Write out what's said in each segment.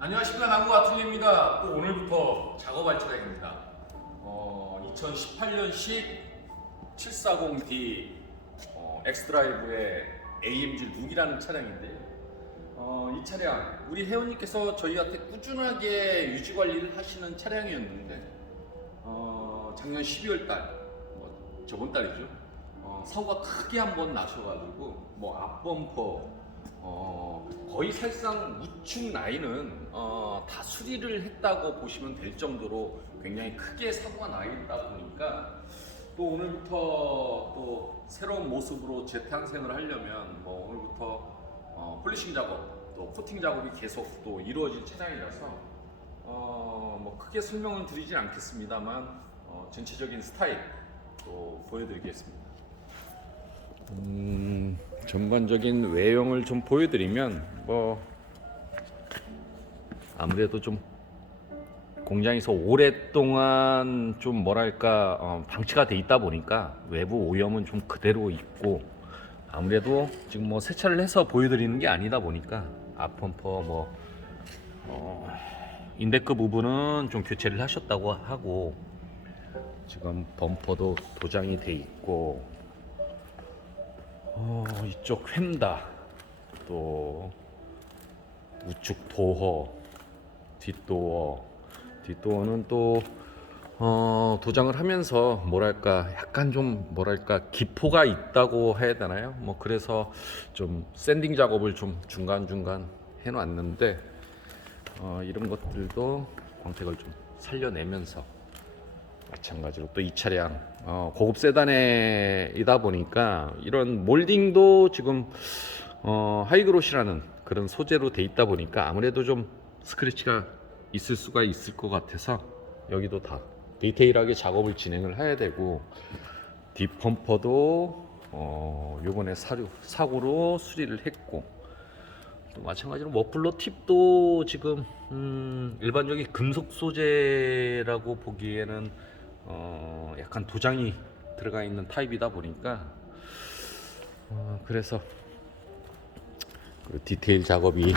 안녕하십니까, 남구 아틀리입니다. 또 오늘부터 작업할 차량입니다. 2018년식 740D 엑스드라이브의 AMG 룩이라는 차량인데요. 이 차량 우리 회원님께서 저희한테 꾸준하게 유지 관리를 하시는 차량이었는데 작년 12월 달, 저번 달이죠. 사고가 크게 한번 나셔가지고 앞범퍼 거의 사실상 우측 라인은 다 수리를 했다고 보시면 될 정도로 굉장히 크게 사고가 나 있다 보니까 또 오늘부터 또 새로운 모습으로 재탄생을 하려면 오늘부터 폴리싱 작업 또 코팅 작업이 계속 또 이루어질 차량이라서 크게 설명은 드리진 않겠습니다만 전체적인 스타일 또 보여드리겠습니다. 전반적인 외형을 좀 보여드리면 아무래도 좀 공장에서 오랫동안 좀 방치가 돼 있다 보니까 외부 오염은 좀 그대로 있고, 아무래도 지금 세차를 해서 보여드리는 게 아니다 보니까 앞범퍼 인데크 부분은 좀 교체를 하셨다고 하고, 지금 범퍼도 도장이 돼 있고, 이쪽 휀다, 또 우측 도어, 뒷도어는 또 도장을 하면서 약간 좀 기포가 있다고 해야 되나요? 그래서 좀 샌딩 작업을 좀 중간중간 해놨는데 이런 것들도 광택을 좀 살려내면서, 마찬가지로 또 이 차량 고급 세단이다 보니까 이런 몰딩도 지금 하이그로시라는 그런 소재로 돼 있다 보니까 아무래도 좀 스크래치가 있을 수가 있을 것 같아서 여기도 다 디테일하게 작업을 진행을 해야 되고, 뒷범퍼도 요번에 사고로 수리를 했고, 또 마찬가지로 머플러 팁도 지금 일반적인 금속 소재라고 보기에는 약간 도장이 들어가 있는 타입이다 보니까 그래서 그 디테일 작업이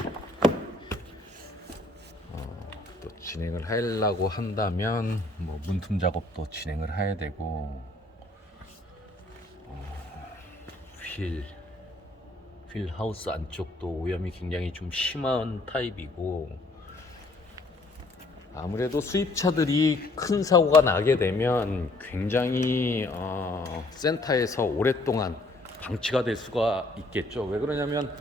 또 진행을 하려고 한다면 문틈 작업도 진행을 해야 되고, 휠 하우스 안쪽도 오염이 굉장히 좀 심한 타입이고, 아무래도 수입차들이 큰 사고가 나게 되면 굉장히 센터에서 오랫동안 방치가 될 수가 있겠죠. 왜 그러냐면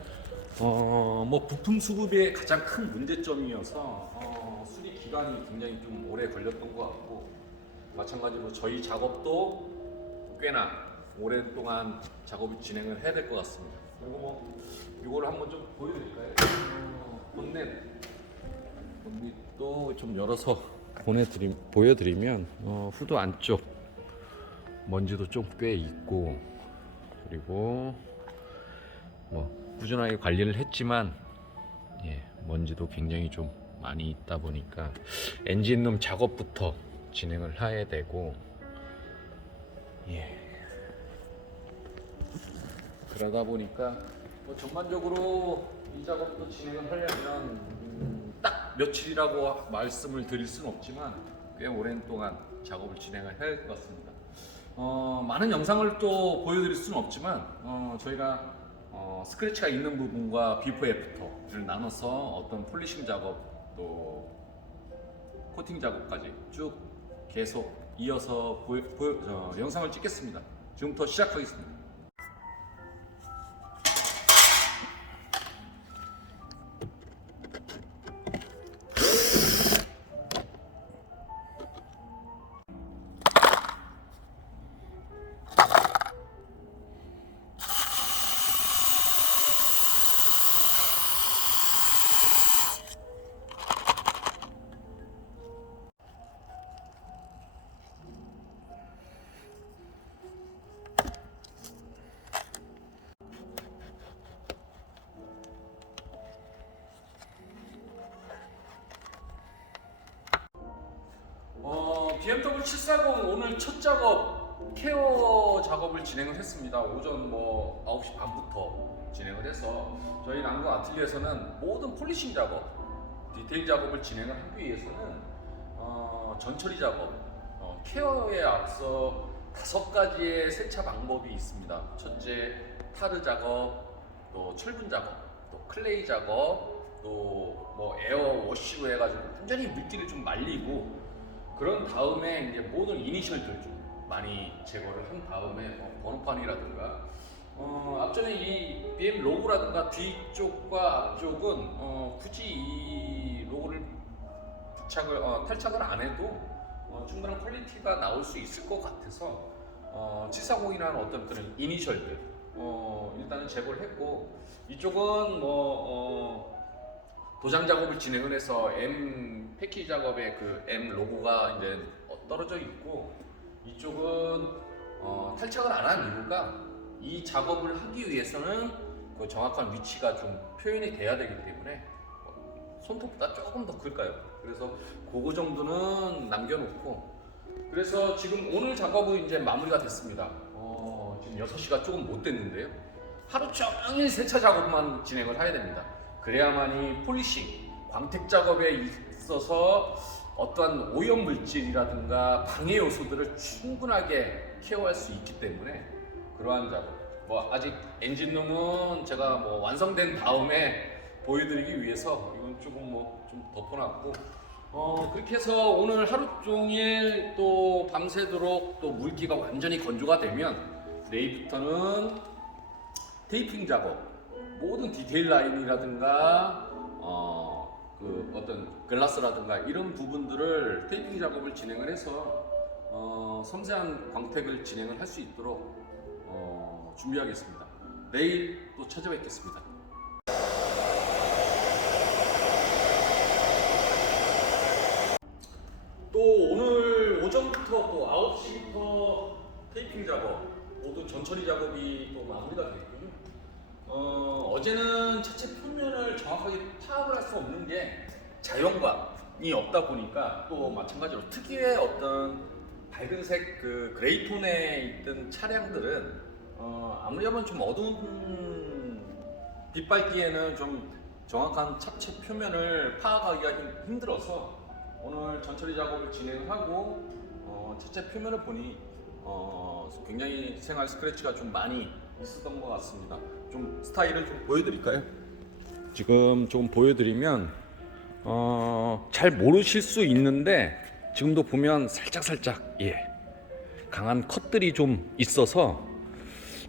부품 수급의 가장 큰 문제점이어서 수리 기간이 굉장히 좀 오래 걸렸던 것 같고, 마찬가지로 저희 작업도 꽤나 오랫동안 작업을 진행을 해야 될 것 같습니다. 그리고 이거를 한번 좀 보여드릴까요? 본닛도 좀 열어서 보여드리면 후드 안쪽 먼지도 좀 꽤 있고, 그리고 꾸준하게 관리를 했지만 먼지도 굉장히 좀 많이 있다 보니까 엔진룸 작업부터 진행을 해야 되고, 그러다 보니까 전반적으로 이 작업도 진행을 하려면 딱 며칠이라고 말씀을 드릴 수는 없지만 꽤 오랜 동안 작업을 진행을 해야 될 것 같습니다. 많은 영상을 또 보여드릴 수는 없지만 저희가 스크래치가 있는 부분과 비포 애프터를 나눠서 어떤 폴리싱 작업 또 코팅 작업까지 쭉 계속 이어서 영상을 찍겠습니다. 지금부터 시작하겠습니다. BMW 740 오늘 첫 작업 케어 작업을 진행을 했습니다. 오전 9시 반부터 진행을 해서 저희 남구 아틀리에서는 모든 폴리싱 작업 디테일 작업을 진행을 하기 위해서는 전처리 작업, 케어에 앞서 5가지의 세차 방법이 있습니다. 첫째, 타르 작업, 또 철분 작업, 또 클레이 작업, 또 뭐 에어 워시로 해가지고 완전히 물기를 좀 말리고, 그런 다음에 이제 모든 이니셜들 좀 많이 제거를 한 다음에 번호판이라든가 앞전에 이 BM 로고라든가 뒤쪽과 앞쪽은 굳이 이 로고를 탈착을 안 해도 충분한 퀄리티가 나올 수 있을 것 같아서 740이라는 어떤 그런 이니셜들 일단은 제거를 했고, 이쪽은 도장 작업을 진행을 해서 M 패키지 작업에 그 M 로고가 이제 떨어져 있고, 이쪽은 탈착을 안 한 이유가 이 작업을 하기 위해서는 그 정확한 위치가 좀 표현이 돼야 되기 때문에 손톱보다 조금 더 클까요? 그래서 그거 정도는 남겨놓고, 그래서 지금 오늘 작업은 이제 마무리가 됐습니다. 지금 6시가 조금 못 됐는데요. 하루 종일 세차 작업만 진행을 해야 됩니다. 그래야만이 폴리싱, 광택 작업에 있어서 어떠한 오염 물질이라든가 방해 요소들을 충분하게 케어할 수 있기 때문에 그러한 작업. 아직 엔진룸은 제가 완성된 다음에 보여드리기 위해서 이건 조금 좀 덮어놨고, 그렇게 해서 오늘 하루 종일 또 밤새도록 또 물기가 완전히 건조가 되면 내일부터는 테이핑 작업, 모든 디테일 라인이라든가 그 어떤 글라스라든가 이런 부분들을 테이핑 작업을 진행을 해서 섬세한 광택을 진행을 할 수 있도록 준비하겠습니다. 내일 또 찾아뵙겠습니다. 또 오늘 오전부터 또 9시부터 테이핑 작업, 모두 전처리 작업이 또 마무리가 됐고요. 어제는 차체 표면을 정확하게 파악을 할 수 없는 게 자연광이 없다 보니까, 또 마찬가지로 특유의 어떤 밝은색 그 그레이톤에 있던 차량들은 아무리 하면 좀 어두운 빛발기에는 좀 정확한 차체 표면을 파악하기가 힘들어서 오늘 전처리 작업을 진행하고 차체 표면을 보니 굉장히 생활 스크래치가 좀 많이 있었던 것 같습니다. 좀 스타일을 좀 보여드릴까요? 지금 좀 보여드리면 잘 모르실 수 있는데, 지금도 보면 살짝 강한 컷들이 좀 있어서,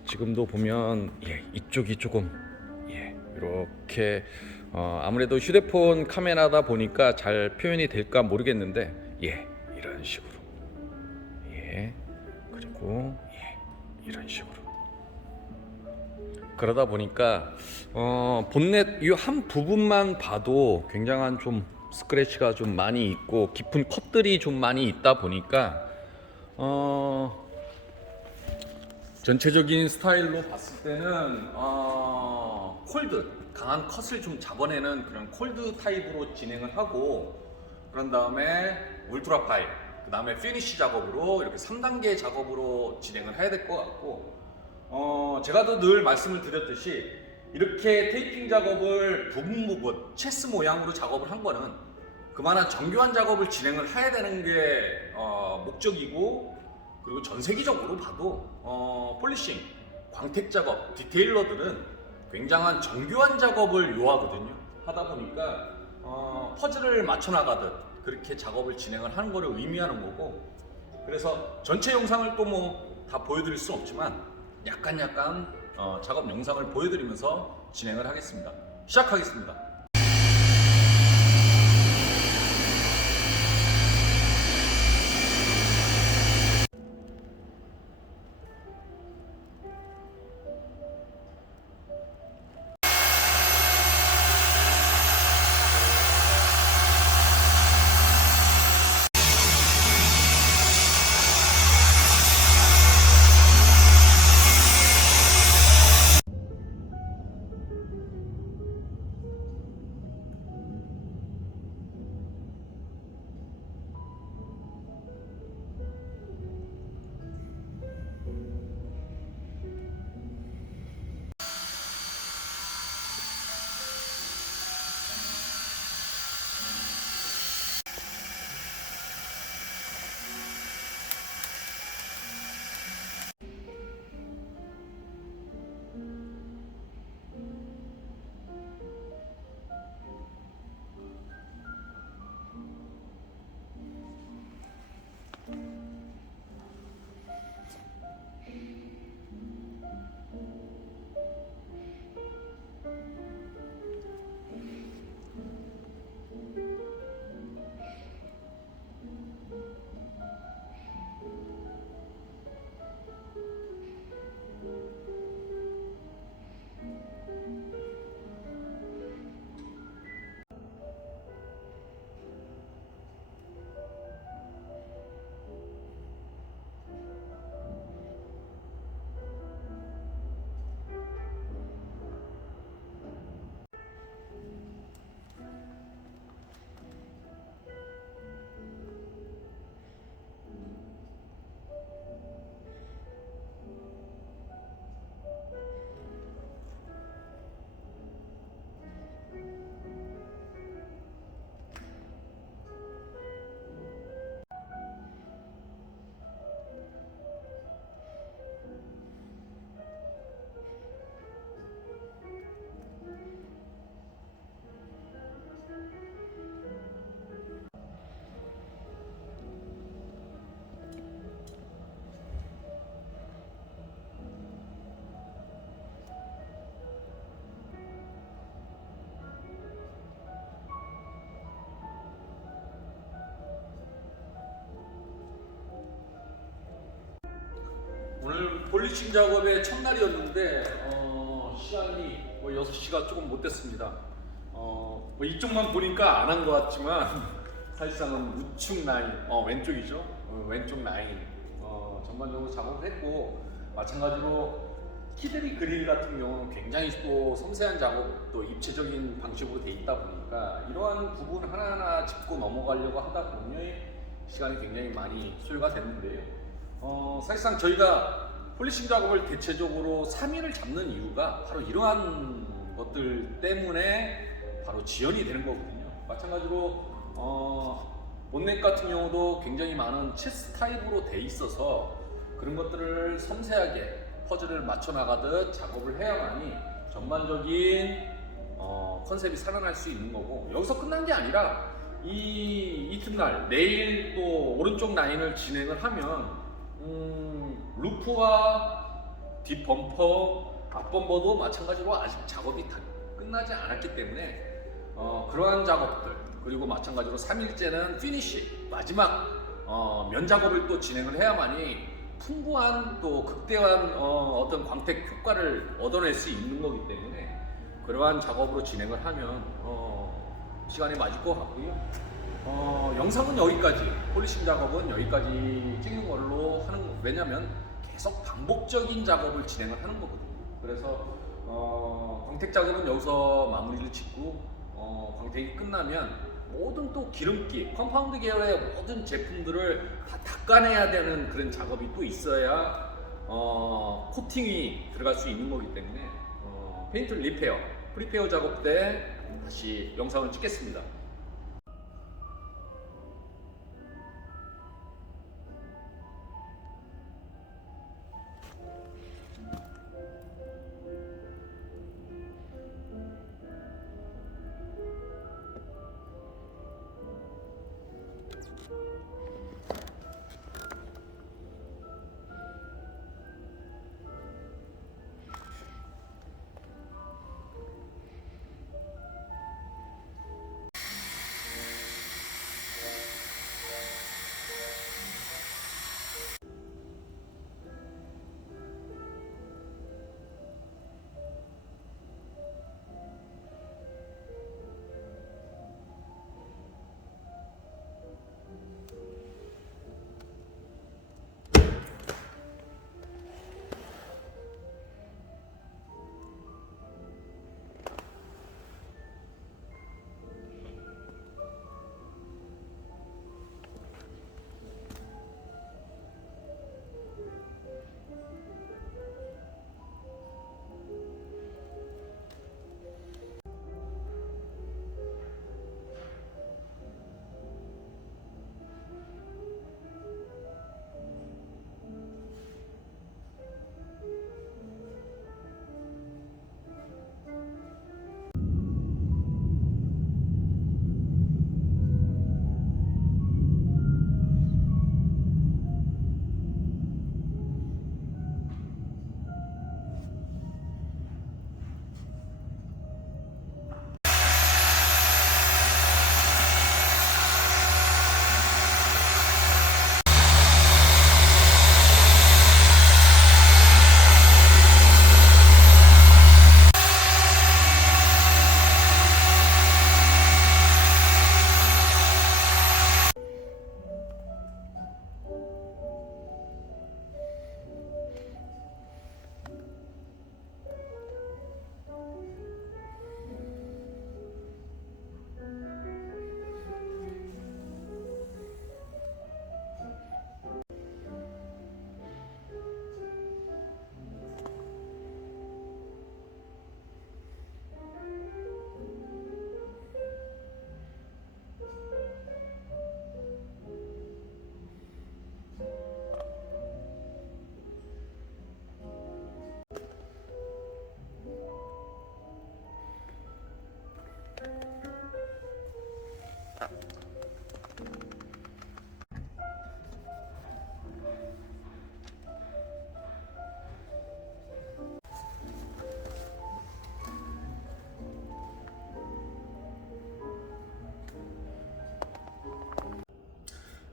지금도 보면 이쪽이 조금 이렇게 아무래도 휴대폰 카메라다 보니까 잘 표현이 될까 모르겠는데 이런 식으로 그리고 이런 식으로, 그러다 보니까 본넷 이 한 부분만 봐도 굉장한 좀 스크래치가 좀 많이 있고 깊은 컷들이 좀 많이 있다 보니까 전체적인 스타일로 봤을 때는 콜드, 강한 컷을 좀 잡아내는 그런 콜드 타입으로 진행을 하고, 그런 다음에 울트라 파인, 그 다음에 피니쉬 작업으로 이렇게 3단계 작업으로 진행을 해야 될 것 같고, 제가 늘 말씀을 드렸듯이 이렇게 테이핑 작업을 부분 체스 모양으로 작업을 한 거는 그만한 정교한 작업을 진행을 해야 되는 게 목적이고, 그리고 전 세계적으로 봐도 폴리싱, 광택 작업, 디테일러들은 굉장한 정교한 작업을 요하거든요. 하다 보니까 퍼즐을 맞춰 나가듯 그렇게 작업을 진행을 하는 거를 의미하는 거고, 그래서 전체 영상을 또 다 보여드릴 수 없지만 약간 작업 영상을 보여드리면서 진행을 하겠습니다. 시작하겠습니다. 오늘 폴리싱 작업의 첫날이었는데 시간이 뭐 6시가 조금 못 됐습니다. 뭐 이쪽만 보니까 안 한 것 같지만 사실상은 우측 라인, 왼쪽이죠. 왼쪽 라인 전반적으로 작업을 했고, 마찬가지로 키드리 그릴 같은 경우는 굉장히 또 섬세한 작업, 또 입체적인 방식으로 돼 있다 보니까 이러한 부분 하나하나 짚고 넘어가려고 하다 보니 시간이 굉장히 많이 소요가 됐는데요. 사실상 저희가 폴리싱 작업을 대체적으로 3일을 잡는 이유가 바로 이러한 것들 때문에 바로 지연이 되는 거거든요. 마찬가지로 본넷 같은 경우도 굉장히 많은 체스 타입으로 돼 있어서 그런 것들을 섬세하게 퍼즐을 맞춰 나가듯 작업을 해야만이 전반적인 컨셉이 살아날 수 있는 거고, 여기서 끝난 게 아니라 이 이튿날 내일 또 오른쪽 라인을 진행을 하면 루프와 뒷 범퍼, 앞 범퍼도 마찬가지로 아직 작업이 다 끝나지 않았기 때문에 그러한 작업들, 그리고 마찬가지로 3일째는 피니쉬, 마지막 면 작업을 또 진행을 해야만이 풍부한 또 극대한 어떤 광택 효과를 얻어낼 수 있는 거기 때문에 그러한 작업으로 진행을 하면 시간이 맞을 것 같고요. 영상은 여기까지, 폴리싱 작업은 여기까지 찍는 걸로 하는 거. 왜냐면 계속 반복적인 작업을 진행을 하는 거거든요. 그래서 광택 작업은 여기서 마무리를 짓고, 광택이 끝나면 모든 또 기름기, 컴파운드 계열의 모든 제품들을 다 닦아내야 되는 그런 작업이 또 있어야 코팅이 들어갈 수 있는 거기 때문에 페인트 리페어, 프리페어 작업 때 다시 영상을 찍겠습니다.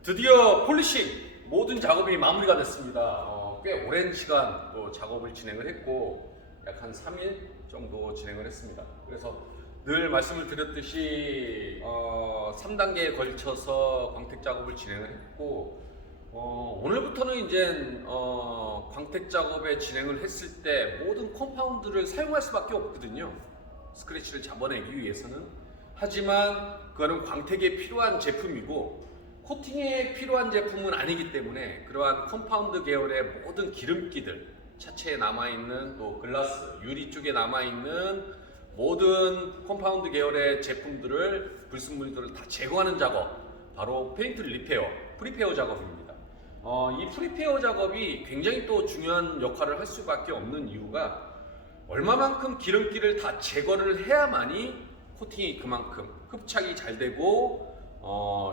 드디어 폴리싱 모든 작업이 마무리가 됐습니다. 꽤 오랜 시간 또 작업을 진행을 했고 약 한 3일 정도 진행을 했습니다. 그래서 늘 말씀을 드렸듯이 3단계에 걸쳐서 광택 작업을 진행을 했고 오늘부터는 이제 광택 작업에 진행을 했을 때 모든 컴파운드를 사용할 수밖에 없거든요. 스크래치를 잡아내기 위해서는. 하지만 그거는 광택에 필요한 제품이고 코팅에 필요한 제품은 아니기 때문에 그러한 컴파운드 계열의 모든 기름기들, 차체에 남아있는 또 글라스, 유리 쪽에 남아있는 모든 컴파운드 계열의 제품들을, 불순물들을 다 제거하는 작업, 바로 페인트 리페어, 프리페어 작업입니다. 이 프리페어 작업이 굉장히 또 중요한 역할을 할 수밖에 없는 이유가 얼마만큼 기름기를 다 제거를 해야만이 코팅이 그만큼 흡착이 잘 되고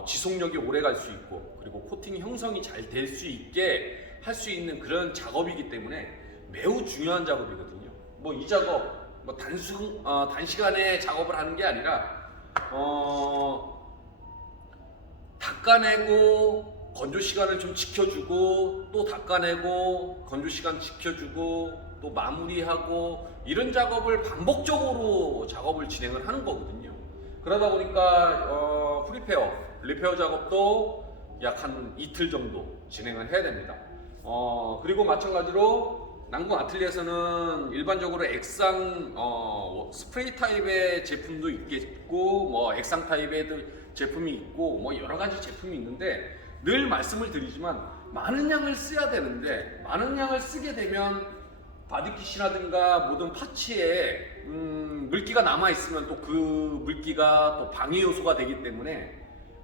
지속력이 오래 갈 수 있고 그리고 코팅 형성이 잘 될 수 있게 할 수 있는 그런 작업이기 때문에 매우 중요한 작업이거든요. 뭐 이 작업 뭐 단시간에 작업을 하는 게 아니라 닦아내고 건조 시간을 좀 지켜주고 또 닦아내고 건조 시간 지켜주고 또 마무리하고 이런 작업을 반복적으로 작업을 진행을 하는 거거든요. 그러다 보니까 프리페어, 리페어 작업도 약 한 이틀 정도 진행을 해야 됩니다. 그리고 마찬가지로 난궁 아틀리에서는 일반적으로 액상 스프레이 타입의 제품도 있겠고 뭐 액상 타입의 제품이 있고 뭐 여러 가지 제품이 있는데 늘 말씀을 드리지만 많은 양을 써야 되는데 많은 양을 쓰게 되면 바디킷이라든가 모든 파츠에 물기가 남아 있으면 또 그 물기가 또 방해 요소가 되기 때문에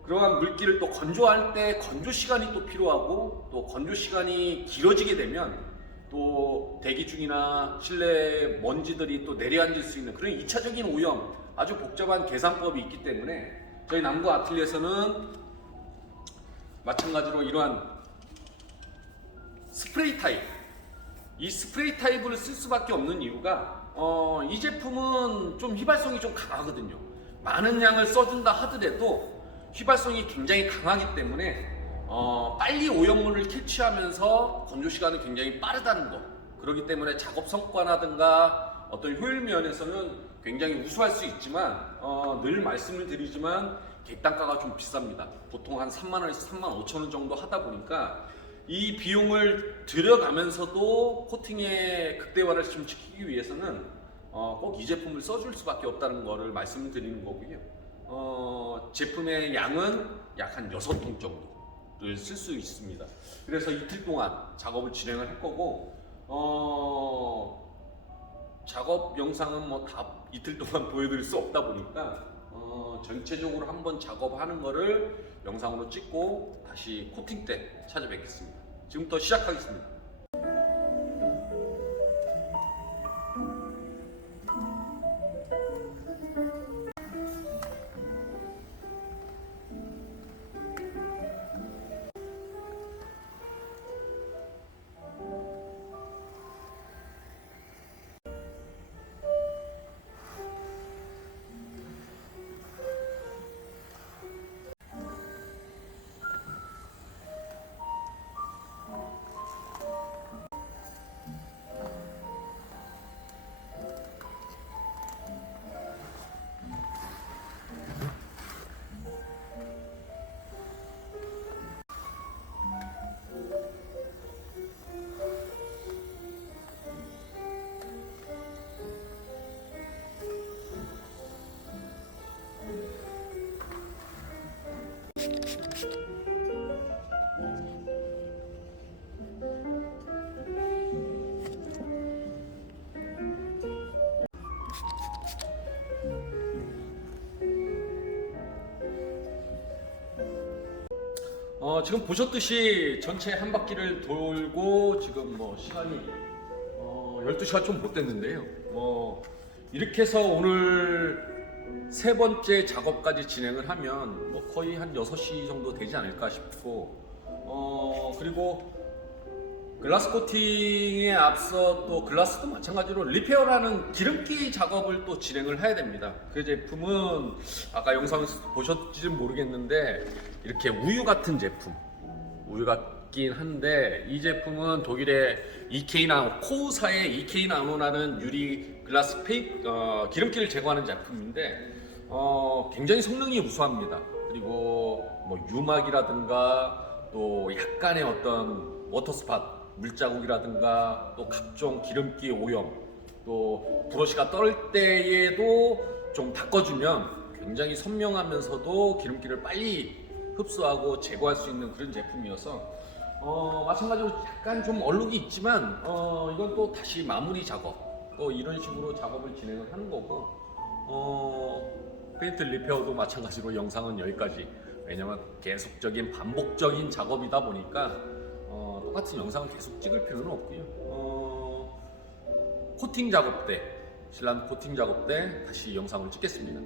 그러한 물기를 또 건조할 때 건조 시간이 또 필요하고 또 건조 시간이 길어지게 되면 또 대기 중이나 실내 먼지들이 또 내려앉을 수 있는 그런 2차적인 오염, 아주 복잡한 계산법이 있기 때문에 저희 남구 아틀리에서는 마찬가지로 이러한 스프레이 타입, 이 스프레이 타입을 쓸 수밖에 없는 이유가 이 제품은 좀 휘발성이 좀 강하거든요. 많은 양을 써준다 하더라도 휘발성이 굉장히 강하기 때문에 빨리 오염물을 캐치하면서 건조 시간이 굉장히 빠르다는 거. 그렇기 때문에 작업 성과라든가 어떤 효율 면에서는 굉장히 우수할 수 있지만 늘 말씀을 드리지만 객단가가 좀 비쌉니다. 보통 한 3만 원에서 3만 5천 원 정도 하다 보니까 이 비용을 들여가면서도 코팅의 극대화를 좀 지키기 위해서는 꼭 이 제품을 써줄 수밖에 없다는 거를 말씀을 드리는 거고요. 제품의 양은 약 한 6통 정도를 쓸 수 있습니다. 그래서 이틀 동안 작업을 진행을 할 거고 작업 영상은 뭐 다 이틀 동안 보여드릴 수 없다 보니까 전체적으로 한번 작업하는 거를 영상으로 찍고 다시 코팅 때 찾아뵙겠습니다. 지금부터 시작하겠습니다. 지금 보셨듯이 전체 한 바퀴를 돌고 지금 뭐 시간이 12시가 좀 못 됐는데요. 이렇게 해서 오늘 세 번째 작업까지 진행을 하면 뭐 거의 한 6시 정도 되지 않을까 싶고 그리고 글라스 코팅에 앞서 또 글라스도 마찬가지로 리페어라는 기름기 작업을 또 진행을 해야 됩니다. 그 제품은 아까 영상에서 보셨지는 모르겠는데 이렇게 우유 같은 제품, 우유 있긴 한데 이 제품은 독일의 EK 나노 코우사의 EK 나노라는 유리 글라스 기름기를 제거하는 제품인데 굉장히 성능이 우수합니다. 그리고 뭐 유막이라든가 또 약간의 어떤 워터스팟 물자국이라든가 또 각종 기름기 오염 또 브러쉬가 떨 때에도 좀 닦아주면 굉장히 선명하면서도 기름기를 빨리 흡수하고 제거할 수 있는 그런 제품이어서 마찬가지로 약간 좀 얼룩이 있지만 이건 또 다시 마무리 작업 또 이런 식으로 작업을 진행을 하는 거고 페인트 리페어도 마찬가지로 영상은 여기까지. 왜냐면 계속적인 반복적인 작업이다 보니까 똑같은 영상을 계속 찍을 필요는 없고요. 코팅 작업 때 실란 코팅 작업 때 다시 영상을 찍겠습니다.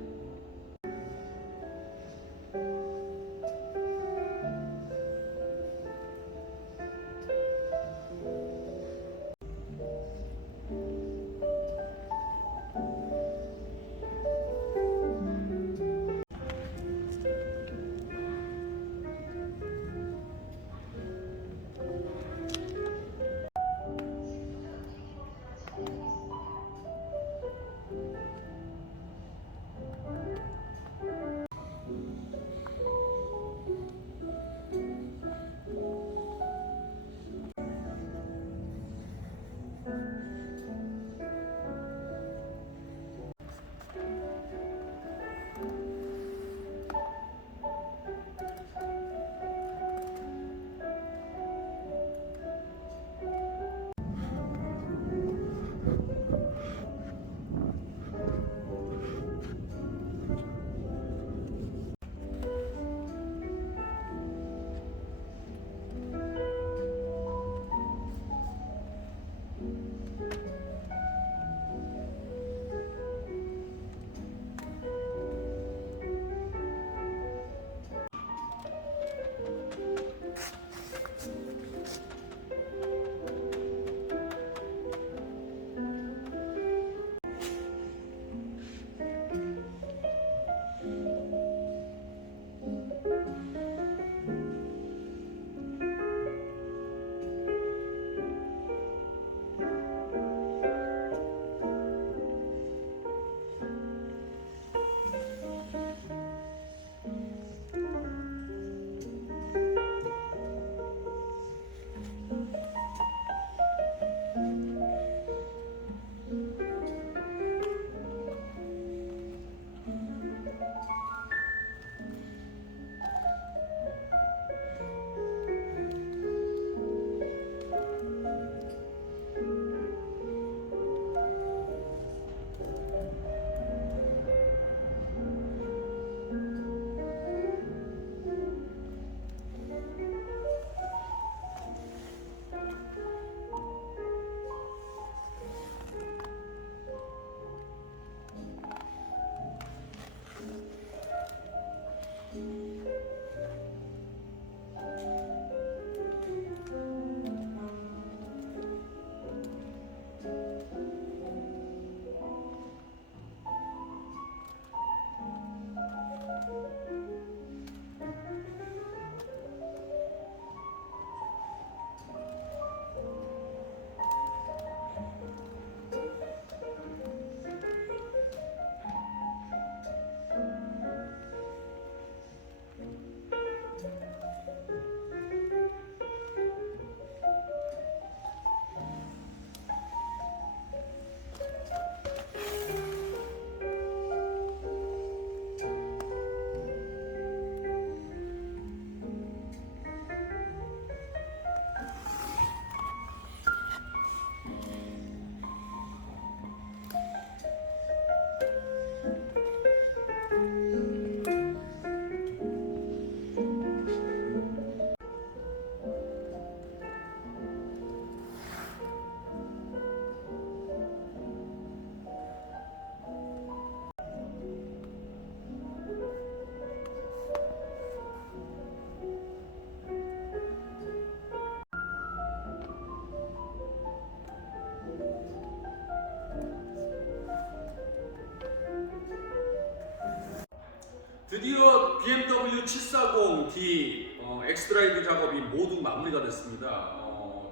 BMW 740D 엑스드라이브 작업이 모두 마무리가 됐습니다.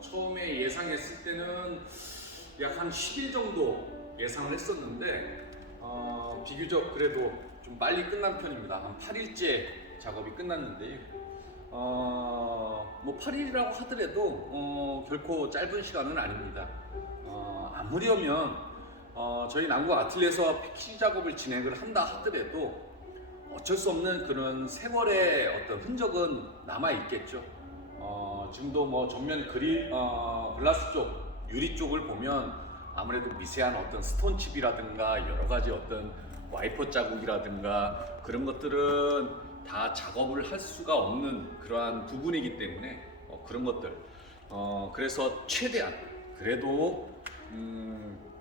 처음에 예상했을 때는 약 한 10일 정도 예상을 했었는데 비교적 그래도 좀 빨리 끝난 편입니다. 한 8일째 작업이 끝났는데요. 뭐 8일이라고 하더라도 결코 짧은 시간은 아닙니다. 아무려면 저희 남구 아틀리에서 패키지 작업을 진행을 한다 하더라도 어쩔 수 없는 그런 세월의 어떤 흔적은 남아 있겠죠. 지금도 뭐 전면 그릴 글라스 쪽 유리 쪽을 보면 아무래도 미세한 어떤 스톤칩이라든가 여러 가지 어떤 와이퍼 자국이라든가 그런 것들은 다 작업을 할 수가 없는 그러한 부분이기 때문에 그런 것들 그래서 최대한 그래도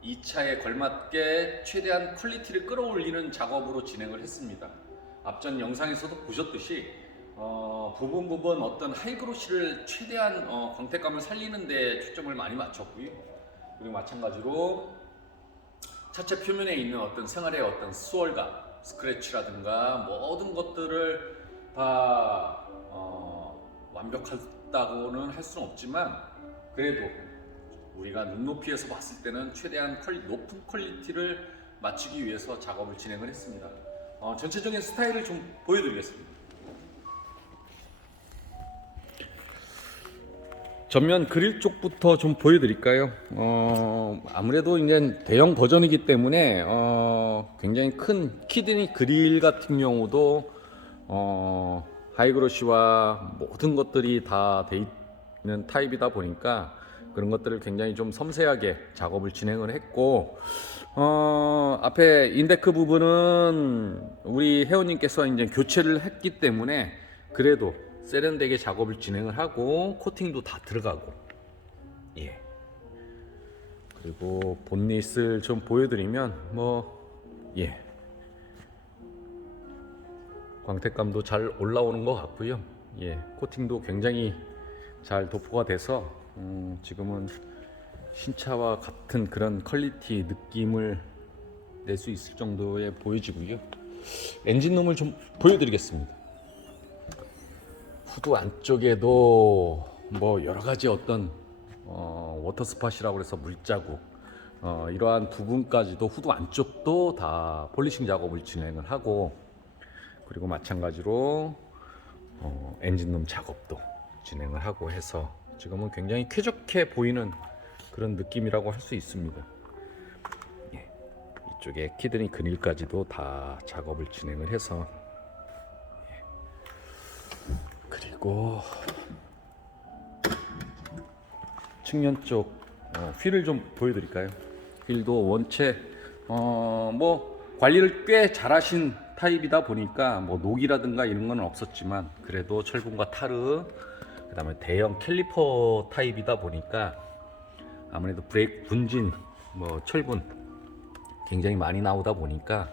이 차에 걸맞게 최대한 퀄리티를 끌어올리는 작업으로 진행을 했습니다. 앞전 영상에서도 보셨듯이 부분 어떤 하이그로시를 최대한 광택감을 살리는 데 초점을 많이 맞췄고요. 그리고 마찬가지로 차체 표면에 있는 어떤 생활의 어떤 수월감, 스크래치라든가 모든 것들을 다 완벽하다고는 할 수는 없지만 그래도 우리가 눈높이에서 봤을 때는 최대한 높은 퀄리티를 맞추기 위해서 작업을 진행을 했습니다. 전체적인 스타일을 좀 보여드리겠습니다. 전면 그릴 쪽부터 좀 보여드릴까요? 아무래도 이제 대형 버전이기 때문에 굉장히 큰 키드니 그릴 같은 경우도 하이그로시와 모든 것들이 다 돼 있는 타입이다 보니까 그런 것들을 굉장히 좀 섬세하게 작업을 진행을 했고 앞에 인데크 부분은 우리 회원님께서 이제 교체를 했기 때문에 그래도 세련되게 작업을 진행을 하고 코팅도 다 들어가고 예. 그리고 본닛을 좀 보여드리면 예. 광택감도 잘 올라오는 것 같고요. 예. 코팅도 굉장히 잘 도포가 돼서 지금은 신차와 같은 그런 퀄리티 느낌을 낼 수 있을 정도에 보여지고요. 엔진룸을 좀 보여드리겠습니다. 후드 안쪽에도 뭐 여러가지 어떤 워터스팟이라고 해서 물자국 이러한 부분까지도 후드 안쪽도 다 폴리싱 작업을 진행을 하고 그리고 마찬가지로 엔진룸 작업도 진행을 하고 해서 지금은 굉장히 쾌적해 보이는 그런 느낌이라고 할 수 있습니다. 예, 이쪽에 키드니 그릴까지도 다 작업을 진행을 해서 그리고 측면 쪽 휠을 좀 보여드릴까요? 휠도 원체 뭐 관리를 꽤 잘하신 타입이다 보니까 뭐 녹이라든가 이런 건 없었지만 그래도 철분과 타르 그 다음에 대형 캘리퍼 타입이다 보니까 아무래도 브레이크 분진 뭐 철분 굉장히 많이 나오다 보니까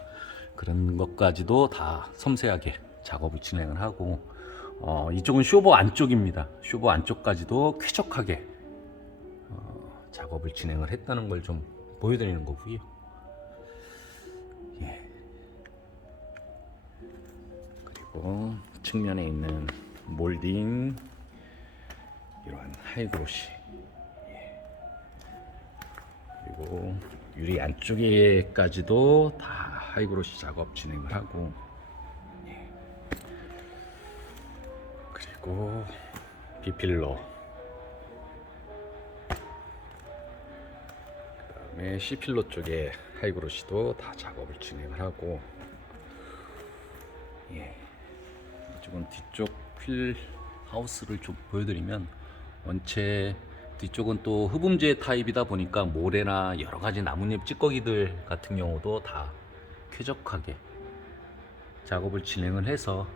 그런 것까지도 다 섬세하게 작업을 진행을 하고 이쪽은 쇼버 안쪽입니다. 쇼버 안쪽까지도 쾌적하게 작업을 진행을 했다는 걸 좀 보여드리는 거고요. 예. 그리고 측면에 있는 몰딩 이러한 하이그로시 예. 그리고 유리 안쪽에까지도 다 하이그로시 작업 진행을 하고 예. 그리고 B필러 그 다음에 C필러 쪽에 하이그로시도 다 작업을 진행을 하고 예. 이쪽은 뒤쪽 휠 하우스를 좀 보여드리면 원체 뒤쪽은 또 흡음재 타입이다 보니까 모래나 여러가지 나뭇잎 찌꺼기들 같은 경우도 다 쾌적하게 작업을 진행을 해서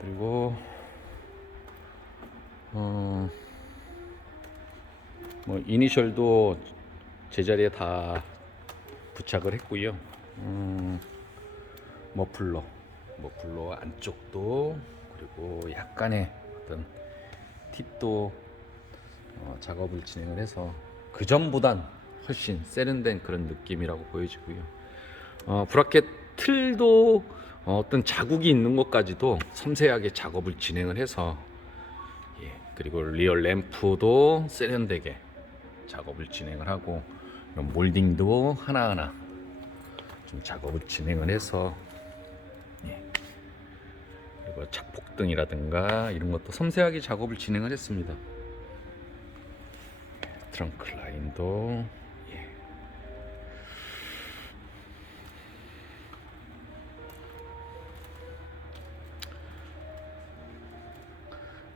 그리고 뭐 이니셜도 제자리에 다 부착을 했고요. 머플러 안쪽도 그리고 약간의 어떤 팁도 작업을 진행을 해서 그 전보단 훨씬 세련된 그런 느낌이라고 보여지고요. 브라켓 틀도 어떤 자국이 있는 것까지도 섬세하게 작업을 진행을 해서, 예, 그리고 리얼 램프도 세련되게 작업을 진행을 하고, 이런 몰딩도 하나하나 좀 작업을 진행을 해서, 예, 그리고 착폭등이라든가 이런 것도 섬세하게 작업을 진행을 했습니다. 트렁크 라인도, 예.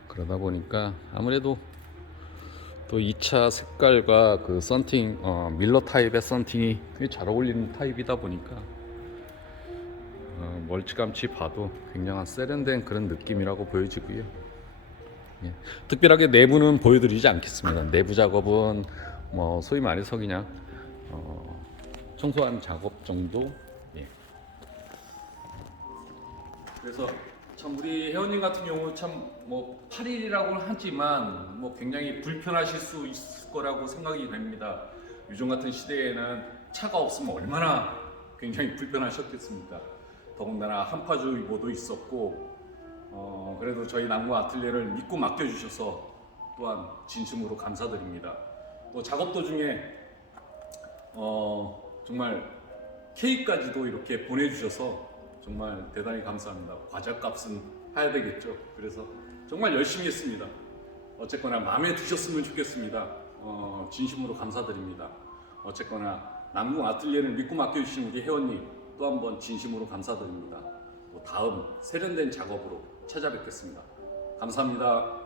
그러다 보니까 아무래도 또 2차 색깔과 그 썬팅, 밀러 타입의 썬팅이 꽤 잘 어울리는 타입이다 보니까 멀찌감치 봐도 굉장한 세련된 그런 느낌이라고 보여지고요. 예. 특별하게 내부는 보여드리지 않겠습니다. 내부 작업은 뭐 소위 말해서 그냥 청소한 작업 정도. 예. 그래서 참 우리 회원님 같은 경우 참 뭐 8일이라고는 하지만 뭐 굉장히 불편하실 수 있을 거라고 생각이 됩니다. 요즘 같은 시대에는 차가 없으면 얼마나 굉장히 불편하셨겠습니까? 더군다나 한파주의보도 있었고, 그래도 저희 남구 아틀리에를 믿고 맡겨주셔서 또한 진심으로 감사드립니다. 또 작업 도중에 정말 케이크까지도 이렇게 보내주셔서 정말 대단히 감사합니다. 과자값은 해야 되겠죠. 그래서 정말 열심히 했습니다. 어쨌거나 마음에 드셨으면 좋겠습니다. 진심으로 감사드립니다. 어쨌거나 남궁 아틀리에를 믿고 맡겨주신 우리 회원님 또 한번 진심으로 감사드립니다. 또 다음 세련된 작업으로 찾아뵙겠습니다. 감사합니다.